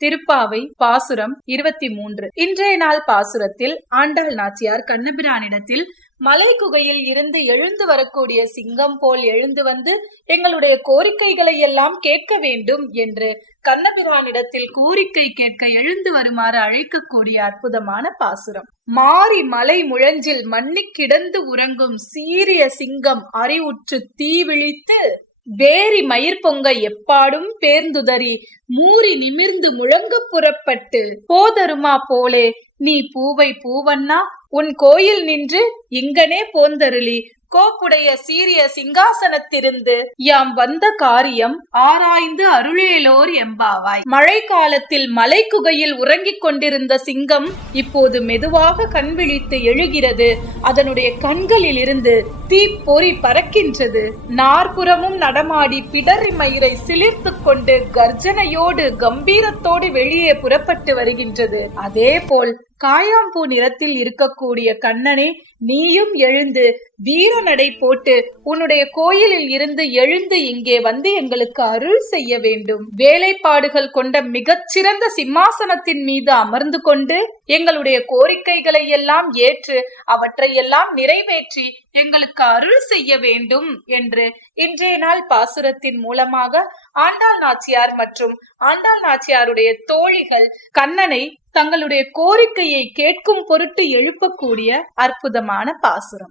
திருப்பாவை பாசுரம் இருபத்தி மூன்று இன்றைய நாள் பாசுரத்தில் ஆண்டாள் நாச்சியார் கண்ணபிரானிடத்தில் மலை குகையில் இருந்து எழுந்து வரக்கூடிய சிங்கம் போல் எழுந்து வந்து எங்களுடைய கோரிக்கைகளை எல்லாம் கேட்க வேண்டும் என்று கண்ணபிரானிடத்தில் கோரிக்கை கேட்க எழுந்து வருமாறு அழைக்கக்கூடிய அற்புதமான பாசுரம். மாறி மலை முழஞ்சில் மண்ணி கிடந்து உறங்கும் சீரிய சிங்கம் அறிவுற்று தீ விழித்து வேரி மயிர் பொங்க எப்பாடும் பேர்ந்துதறி மூறி நிமிர்ந்து முழங்கு புறப்பட்டு போதருமா போலே நீ பூவை பூவண்ணா உன் கோயில் நின்று இங்கனே போந்தருளி. கோப்புடைய சீரிய சிங்காசனத்திருந்து யாம் வந்த காரியம் ஆராய்ந்து அருளேலோர் எம்பாவாய். மழை காலத்தில் மலை குகையில் உறங்கிக் கொண்டிருந்த சிங்கம் இப்போது மெதுவாக கண் விழித்து எழுகிறது. அதனுடைய கண்களில் இருந்து தீப்பொறி பறக்கின்றது. நாற்புறமும் நடமாடி பிடரி மயிரை சிலிர்த்து கொண்டு கர்ஜனையோடு கம்பீரத்தோடு வெளியே புறப்பட்டு வருகின்றது. அதேபோல் காயாம்பூ நிறத்தில் இருக்கக்கூடிய கண்ணனே நீயும் எழுந்து வீர நடை போட்டு உன்னுடைய கோயிலில் இருந்து எழுந்து இங்கே வந்து எங்களுக்கு அருள் செய்ய வேண்டும். வேலைப்பாடுகள் கொண்ட மிகச்சிறந்த சிம்மாசனத்தின் மீது அமர்ந்து கொண்டு எங்களுடைய கோரிக்கைகளை எல்லாம் ஏற்று அவற்றையெல்லாம் நிறைவேற்றி எங்களுக்கு அருள் செய்ய வேண்டும் என்று இன்றைய நாள் பாசுரத்தின் மூலமாக ஆண்டாள் நாச்சியார் மற்றும் ஆண்டாள் நாச்சியாருடைய தோழிகள் கண்ணனை தங்களுடைய கோரிக்கையை கேட்கும் பொருட்டு எழுப்பக்கூடிய அற்புதமான பாசுரம்.